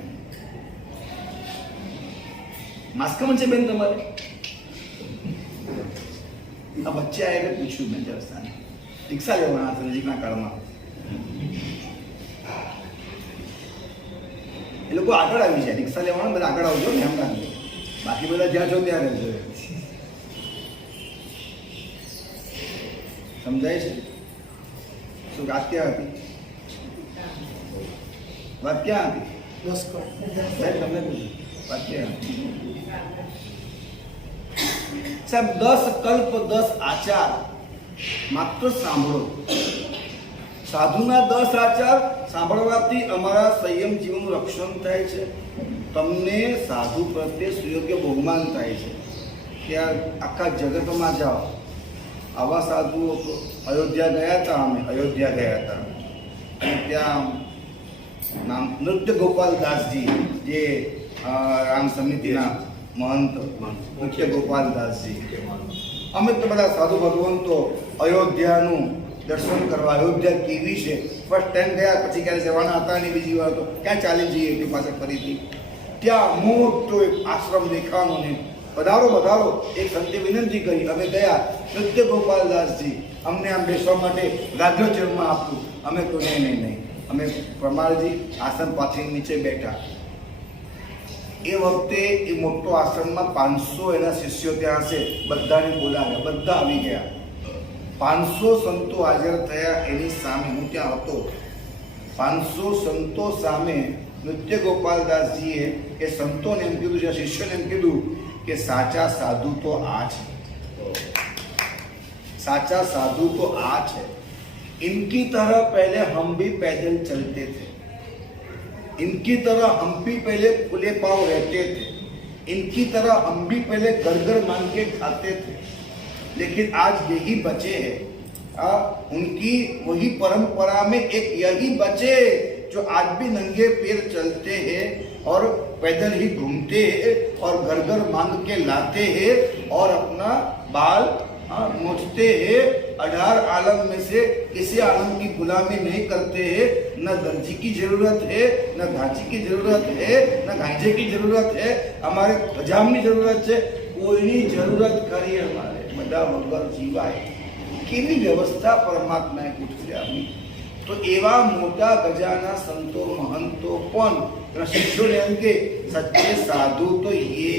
માસ્કમાં છે બેન તમારે આ વચ્ચે આવે એટલે પૂછ્યું મેં જરા રિક્ષા લેવાના હતા નજીકના કાળમાં. એ લોકો આગળ આવી જાય રિક્ષા લેવાના બધા આગળ આવજો ધ્યાન રાખજો બાકી બધા જ્યાં છો ત્યાં રહેજો. સમજાય છે શું વાત ક્યાં હતી વાત ક્યાં હતી સાહેબ તમને પૂછ્યું વાત ક્યાં હતી સાહેબ 10 કલ્પ 10 આચાર માત્ર સાંભળો. સાધુના 10 આચાર સાંભળવાથી અમારા સંયમ જીવનનું રક્ષણ થાય છે. તમને સાધુ પ્રત્યે સુયોગ્ય બહુમાન થાય છે. ત્યાં આખા જગતમાં જાઓ આવા સાધુઓ અયોધ્યા ગયા હતા. અમે અયોધ્યા ગયા હતા અને ત્યાં નામ નૃત્ય ગોપાલદાસજી જે રામ સમિતિના મહંત નૃત્ય ગોપાલદાસજી. અમે તો બધા સાધુ ભગવંતો અયોધ્યાનું દર્શન કરવા અયોધ્યા કેવી છે ફર્સ્ટ ટાઈમ ગયા પછી ક્યારે જવાના હતા ને બીજી વાર તો ક્યાં ચાલી જઈએ એટલી પાસે ફરીથી. ત્યાં મોટો એક આશ્રમ દેખાવાનો ને વધારો વધારો એક સંતે વિનંતી કરી અમે ગયા. નૃત્ય ગોપાલદાસજી અમને આમ બેસવા માટે રાધ્યોચરમાં આપ્યું. અમે તો નહીં અમે પ્રમાણજી આસન પાથરી નીચે બેઠા. એ વખતે એ મોટો આશ્રમમાં 500 એના શિષ્યો ત્યાં હશે. બધાને બોલાવ્યા બધા આવી ગયા. 500 સંતો હાજર થયા એની સામે હું ત્યાં હતો. 500 સંતો સામે નૃત્ય ગોપાલદાસજીએ એ સંતોને એમ કીધું છે શિષ્યોને એમ કીધું કે સાચા સાધુ તો આ છે. साचा साधु तो आज है. इनकी तरह पहले हम भी पैदल चलते थे. इनकी तरह हम भी पहले खुले पांव रहते थे. इनकी तरह हम भी पहले घर घर मांग के खाते थे. लेकिन आज यही बचे हैं. उनकी वही परंपरा में एक यही बचे जो आज भी नंगे पैर चलते हैं और पैदल ही घूमते हैं और घर घर मांग के लाते हैं और अपना बाल नोचते हैं. 18 आलम में से किसी आलम की गुलामी नहीं करते हैं. न दर्जी की जरूरत है, न धाची की जरूरत है, न गांजे की जरूरत है. हमारे हजाम की जरूरत है. कोई जरूरत करिए हमारे बड़ा वगर जीवाय. केवी व्यवस्था परमात्माए गोठवी आपी. तो एवा मोटा गजाना संतो महंतो पण शिष्यों ने के सच्चे साधु तो ये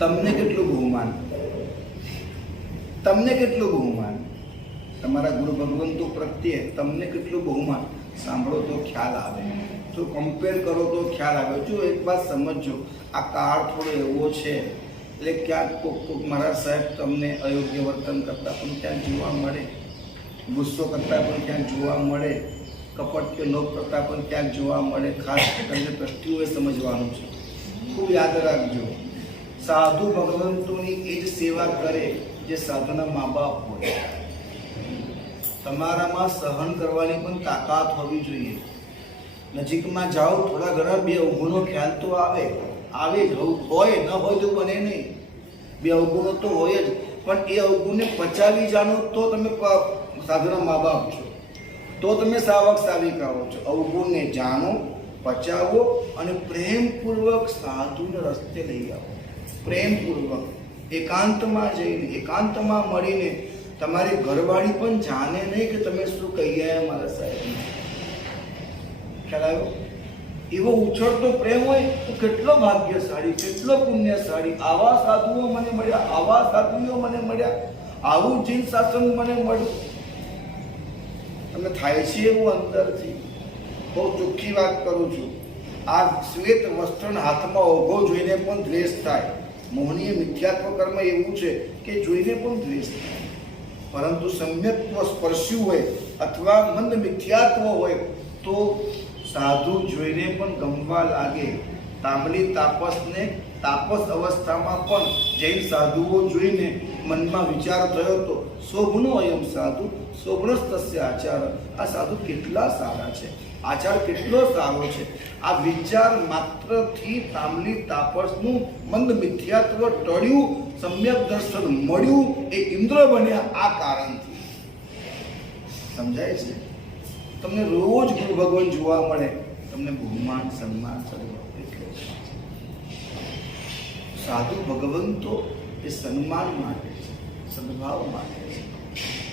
તમને કેટલું બહુમાન, તમને કેટલું બહુમાન, તમારા ગુરુ ભગવંતો પ્રત્યે તમને કેટલું બહુમાન. સાંભળો તો ખ્યાલ આવે, તો કમ્પેર કરો તો ખ્યાલ આવે. જો એક વાત સમજો, આ કાળ થોડો એવો છે એટલે ક્યાંક કોક મારા સાહેબ તમને અયોગ્ય વર્તન કરતા પણ ક્યાંક જોવા મળે, ગુસ્સો કરતા પણ ક્યાંક જોવા મળે, કપટ કે લોભ કરતા પણ ક્યાંક જોવા મળે. ખાસ કરીને ટ્રસ્ટીઓએ સમજવાનું છે. ખૂબ યાદ રાખજો, સાધુ ભગવંતોની એ જ સેવા કરે જે સાધુના મા બાપ હોય. તમારામાં સહન કરવાની પણ તાકાત હોવી જોઈએ. નજીકમાં જાઓ, થોડા ઘણા બે અવગુણો ખ્યાલ તો આવે જ, હોય ન હોય તો બને નહીં. બે અવગુણો તો હોય જ, પણ એ અવગુણને પચાવી જાણો તો તમે સાધુના મા બાપ છો, તો તમે સાવક સાવિકાઓ છો. અવગુણને જાણો, પચાવો અને પ્રેમપૂર્વક સાધુને રસ્તે લઈ આવો. પ્રેમપૂર્વક એકાંતમાં જઈને, એકાંતમાં મળીને. તમારી ઘરવાળી પણ જાણે નહીં કે તમે શું કહી ગયા મારા સાહેબ. ખ્યાલ આવ્યો? એવો ઉછળતો પ્રેમ હોય તો કેટલો ભાગ્યશાળી, કેટલો પુણ્યશાળી. આવા સાધુઓ મને મળ્યા, આવા સાધુઓ મને મળ્યા, આવું જીન શાસન મને મળ્યું. તમને થાય છે એવું અંદરથી. બહુ ચોખ્ખી વાત કરું છું. આ શ્વેત વસ્ત્ર હાથમાં ઓઘો જોઈને પણ દ્વેષ થાય. મોહનીય મિથ્યાત્વ કર્મ એવું છે કે જોઈને પણ દ્વેષ થાય. પરંતુ સમ્યક્ત્વ સ્પર્શ્યું હોય અથવા મંદ મિથ્યાત્વ હોય તો સાધુ જોઈને પણ ગમવા લાગે. તાંબલી તાપસને તાપસ અવસ્થામાં પણ જૈન સાધુઓ જોઈને મનમાં વિચાર થયો તો શોભનો અયમ સાધુ શોભનસ્તસ્ય આચાર. આ સાધુ કેટલા સારા છે, આચાર કેટલો સારો છે. આ વિચાર માત્રથી તાંબલી તાપસનું મંદ મિથ્યાત્વ ટળ્યું, સમ્યક દર્શન મળ્યું. એ ઇન્દ્ર બન્યા આ કારણથી. સમજાય છે? તમને રોજ ગુરુ ભગવાન જોવા મળે, તમને બહુમાન સન્માન સદભાવ એટલો. સાધુ ભગવંતો એ સન્માન માટે છે, સદભાવ માટે છે.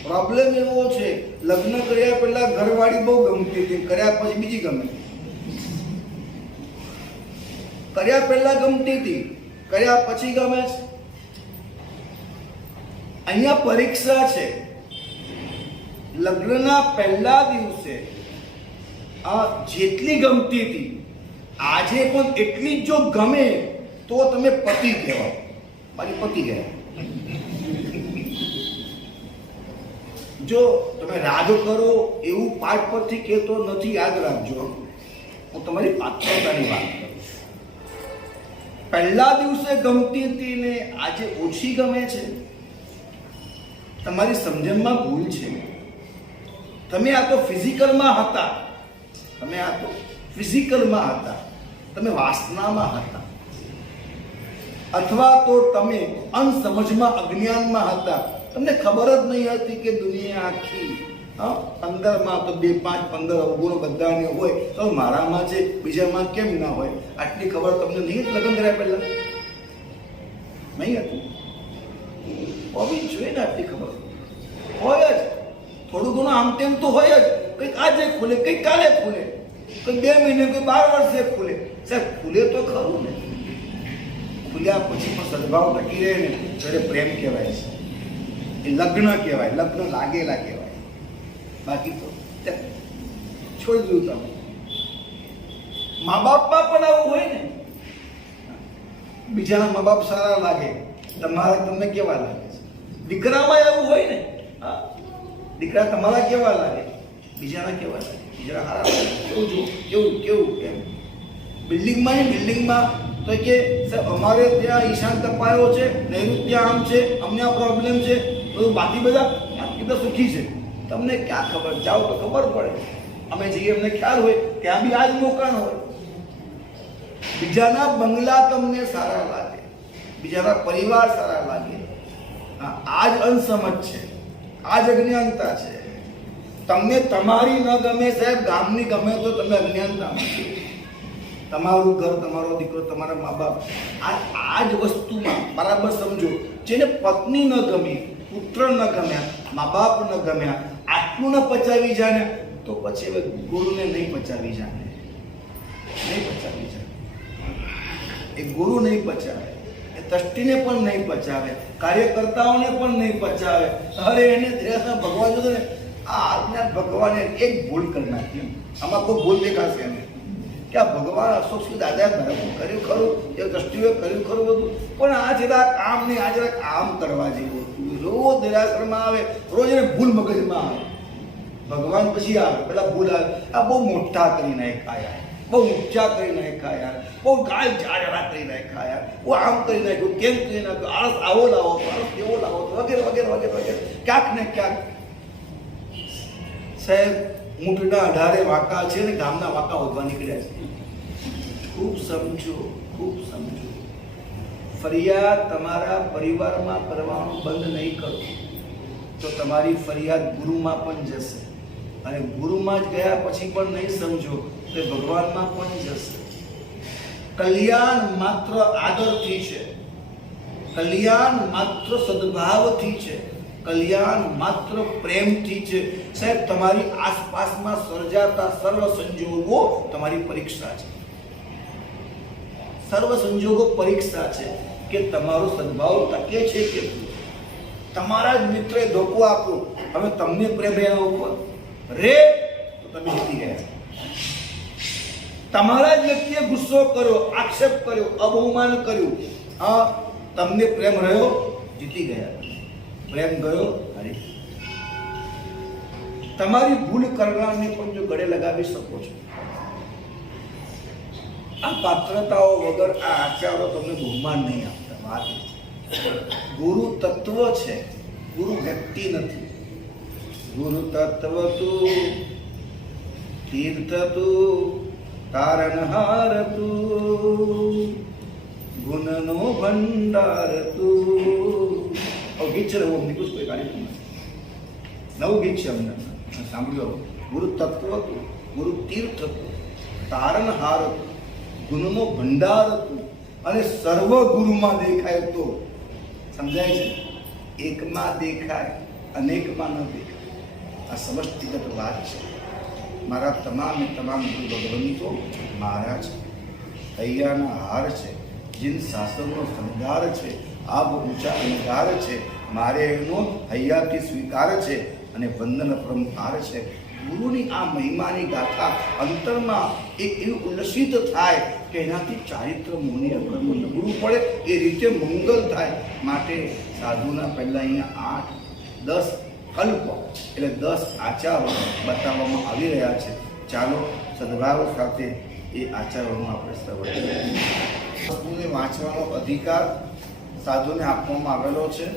પ્રોબ્લેમ એવો છે, લગ્ન કર્યા પહેલા ઘરવાળી બહુ ગમતી હતી, કર્યા પછી બીજી ગમે. કર્યા પહેલા ગમતી હતી, કર્યા પછી ગમે છે. અહીંયા પરીક્ષા છે. લગ્નના પહેલા દિવસે આ જેટલી ગમતી હતી, આજે પણ એટલી જ જો ગમે તો તમે પતિ કહેવાય. મારી પતિ ગયા. જો તમે રાગ કરો એવું પાઠ પરથી કહેતો નથી, યાદ રાખજો. હું તમારી પાત્રતાની વાત કરું. પહેલા દિવસે ગમતી હતી ને આજે ઓછી ગમે છે, તમારી સમજણમાં ભૂલ છે. તમે આ તો ફિઝિકલમાં હતા, તમે વાસનામાં હતા, અથવા તો તમે અનસમજમાં અજ્ઞાનમાં હતા. તમને ખબર જ નહીં હતી કે દુનિયા આખી અંદરમાં તો 2, 5, 15 અવગુણો બધાને હોય, તો મારામાં છે, બીજામાં કેમ ના હોય? આટલી ખબર તમને નહીં લગ્ન કર્યા પહેલા નહીં હતી? હોવી જોઈએ ને આટલી ખબર. હોય જ, થોડું ઘણું આમ તેમ તો હોય જ. કંઈક આજે ખુલે, કંઈક કાલે ખુલે, કંઈક 2 મહિને, કંઈક 12 વર્ષે ખુલે. સાહેબ ખુલે તો ખરું ને. ખુલ્યા પછી પણ સદભાવ ટકી રહે ને ત્યારે પ્રેમ કહેવાય છે, એ લગ્ન કહેવાય, લગ્ન લાગેલા કહેવાય. બાકી તો છોડી દઉં. તમે મા બાપમાં પણ આવું હોય ને, બીજાના મા બાપ સારા લાગે, તમારા તમને કેવા લાગે છે? દીકરામાં એવું હોય ને, દીકરા તમારા કેવા લાગે, બીજાના કેવા લાગે, બીજા સારા લાગે. કેવું એમ બિલ્ડિંગમાં તો કે અમારે ત્યાં ઈશાન તપાયો છે, નૈઋત્ય આમ છે, અમને આ પ્રોબ્લેમ છે, તો બાકી બધા સુખી છે. તમને ક્યાં ખબર? જાઓ તો ખબર પડે. અમે જઈએ અમને ખ્યાલ હોય, ત્યાં બી આ જ મોકાણ હોય. બીજાના બંગલા તમને સારા લાગે, બીજાના પરિવાર સારા લાગે, આ જ અનસમજ છે, આ જ અજ્ઞાનતા છે. તમને તમારી ન ગમે સાહેબ, ગામની ગમે તો તમે અજ્ઞાનતામાં છો. તમારું ઘર, તમારો દીકરો, તમારા મા બાપ, આ જ વસ્તુમાં બરાબર સમજો. જેને પત્ની ન ગમી, પુત્ર ન ગમ્યા, મા બાપ ન ગમ્યા, આટલું ન પચાવી જાય ને તો પછી હવે ગુરુને નહીં પચાવી જાય, એ ગુરુ નહીં પચાવે, એ ટ્રસ્ટીને પણ નહીં પચાવે, કાર્યકર્તાઓને પણ નહીં પચાવે. અરે એને ધ્યાન ભગવાન જોતો ને, આ આજ્ઞા ભગવાને એક ભૂલ કરી નાખી. આમાં કોઈ ભૂલ દેખાશે એને કે આ ભગવાન અશોકસિંહ દાદાએ બરાબર કર્યું ખરું, એ દ્રષ્ટિએ કર્યું ખરું બધું, પણ આ જરા કામ નહીં, આ જરા કામ કરવા જેવું હતું. રોજ નિરાશ્રમાં આવે, રોજ એને ભૂલ મગજમાં આવે. ભગવાન પછી આવે, પેલા ભૂલ આવે, આ બહુ મોટા કરી નાખ્યા યાર, બહુ ઊંચા કરી નાખ્યા યાર, બહુ ગાય જાડા કરી નાખ્યા યાર, બહુ આમ કરી નાખ્યું, કેમ કરી નાખ્યું, આળસ આવો લાવો, આળસ કેવો લાવો, વગેરે વગેરે વગેરે વગેરે. ક્યાંક ને ક્યાંક સાહેબ ઊંટના 18 વાંકા છે ને ગામના વાંકા વધવા નીકળ્યા છે. ખૂબ સમજો. ફરિયાદ તમારા પરિવારમાં કરવાનું બંધ નહીં કરો તો તમારી ફરિયાદ ગુરુમાં પણ જશે, અને ગુરુમાં જ ગયા પછી પણ નહીં સમજો તો ભગવાનમાં પણ જશે. કલ્યાણ માત્ર આદરથી છે, કલ્યાણ માત્ર સદભાવથી છે, કલ્યાણ માત્ર પ્રેમથી છે. સાહેબ તમારી આસપાસમાં સર્જાતા સર્વ સંજોગો તમારી પરીક્ષા છે, સર્વ સંજોગો પરીક્ષા છે કે તમારો સદભાવ ટકે છે કે તમારા જ મિત્રએ ધોકો આપ્યો, હવે તમને પ્રેમ એના ઉપર રે તો તમે જીતી ગયા. તમારા જ વ્યક્તિએ ગુસ્સો કર્યો, આક્ષેપ કર્યો, અપમાન કર્યું, તમને પ્રેમ રહ્યો, જીતી ગયા. પ્રેમ ગયો, હારી. તમારી ભૂલ કરનારને પણ જો ગળે લગાવી શકો છો. આ પાત્રતાઓ વગર આ આચારો તમને બહુમાન નહીં આપતા. વાત ગુરુ તત્વ છે, ગુરુ વ્યક્તિ નથી. ગુરુ તત્વ તું, તીર્થ તું, તારણહાર તું, ગુણનો ભંડાર તું. ગીત છે, નવું નીકળું કોઈ કાર્યક્રમ નવું ગીત છે અમને. સાંભળ્યો, ગુરુ તત્વ હતું, ગુરુ તીર્થ હતું, તારણહાર હતું, ગુરુનો ભંડાર હતું અને સર્વ ગુરુમાં દેખાય તો સમજાય છે. એકમાં દેખાય, અનેકમાં ન દેખાય. આ સમષ્ટિગત વાત છે. મારા તમામે તમામ ગુરુ ભગવંતો મારા છે, હૈયાના હાર છે, જીન શાસનનો શણગાર છે, આબ ઊંચા અંગાર છે, મારે એનો હૈયાથી સ્વીકાર છે અને વંદન પરંપાર છે. ગુરુની આ મહિમાની ગાથા અંતરમાં એક એવું ઉલ્લસિત થાય કે એનાથી ચારિત્ર મુનિ અકર્મ નબળું પડે, એ રીતે મંગલ થાય. માટે સાધુના પહેલાં અહીંયા 8-10 કલ્પ એટલે 10 આચારો બતાવવામાં આવી રહ્યા છે. ચાલો સદભાવ સાથે એ આચારોનું આપણે શ્રવણ કરીએ. વસ્તુને વાંચવાનો અધિકાર સાધુને આપવામાં આવેલો છે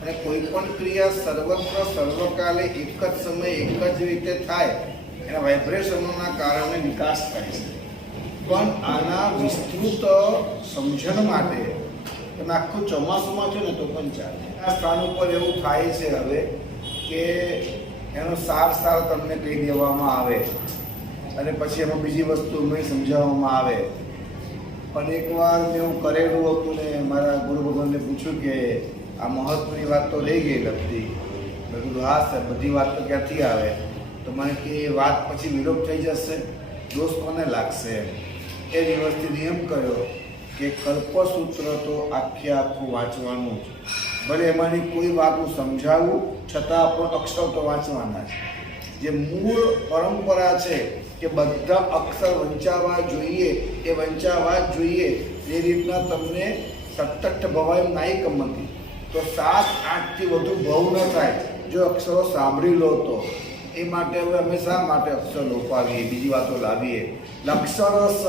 અને કોઈ પણ ક્રિયા સર્વત્ર સર્વકાલે એક જ સમયે એક જ રીતે થાય એના વાઇબ્રેશનોના કારણે વિકાસ થાય છે. પણ આના વિસ્તૃત સમજણ માટે તમે આખું ચોમાસુમાં છો ને તો પણ ચાલે. આ સ્થાન ઉપર એવું થાય છે હવે કે એનો સાર તમને કહી દેવામાં આવે અને પછી એમાં બીજી વસ્તુ મેં સમજાવવામાં આવે. પણ એકવાર મેં એવું કરેલું હતું ને મારા ગુરુ ભગવાનને પૂછ્યું કે આ મહત્વની વાત તો રહી ગઈ લગતી. મેં કીધું હા સર, બધી વાત તો ક્યાંથી આવે? તો મને કે એ વાત પછી વિલોપ થઈ જશે, દોષ કોને લાગશે? એ દિવસથી નિયમ કર્યો કે કલ્પસૂત્ર તો આખે આખું વાંચવાનું જ. ભલે એમાંની કોઈ વાત હું સમજાવું છતાં પણ અક્ષર તો વાંચવાના છે. જે મૂળ પરંપરા છે કે બધા અક્ષર વંચાવા જોઈએ એ વંચાવા જ જોઈએ. જે રીતના તમને સતત ભવાય નાઈ કમતી તો 7-8થી વધુ ભવ ન થાય જો અક્ષરો સાંભળી લો તો. એ માટે હવે અમે શા માટે અક્ષર લોપાવીએ, બીજી વાતો લાવીએ? અક્ષરસઃ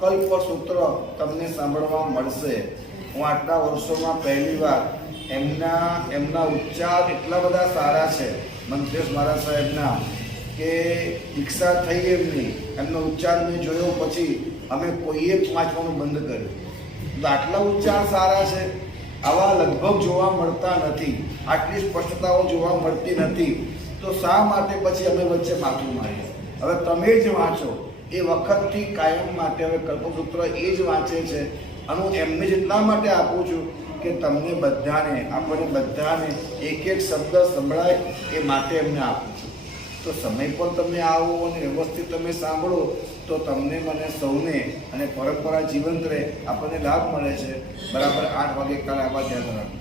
કલ્પસૂત્ર તમને સાંભળવા મળશે. હું આટલા વર્ષોમાં પહેલી વાર એમના ઉચ્ચાર એટલા બધા સારા છે મંત્રેશ મહારાજ સાહેબના કે દીક્ષા થઈ એમની, એમનો ઉચ્ચાર મેં જોયો પછી અમે કોઈએ જ વાંચવાનું બંધ કર્યું. તો આટલા ઉચ્ચાર સારા છે, આવા લગભગ જોવા મળતા નથી, આટલી સ્પષ્ટતાઓ જોવા મળતી નથી. તો શા માટે પછી અમે વચ્ચે માથું મારીએ? હવે તમે જ વાંચો. એ વખતથી કાયમ માટે હવે કલ્પસૂત્ર એ જ વાંચે છે અને હું એમને જ એટલા માટે આપું છું કે તમને બધાને, આપણને બધાને એક એક શબ્દ સંભળાય એ માટે એમને આપું છું. તો સમય પર તમે આવો અને વ્યવસ્થિત તમે સાંભળો તો તમને, મને સૌને અને પરંપરા જીવંત રહે, આપણને લાભ મળે છે. બરાબર 8 વાગે કાલે આવા ધ્યાન રાખજો.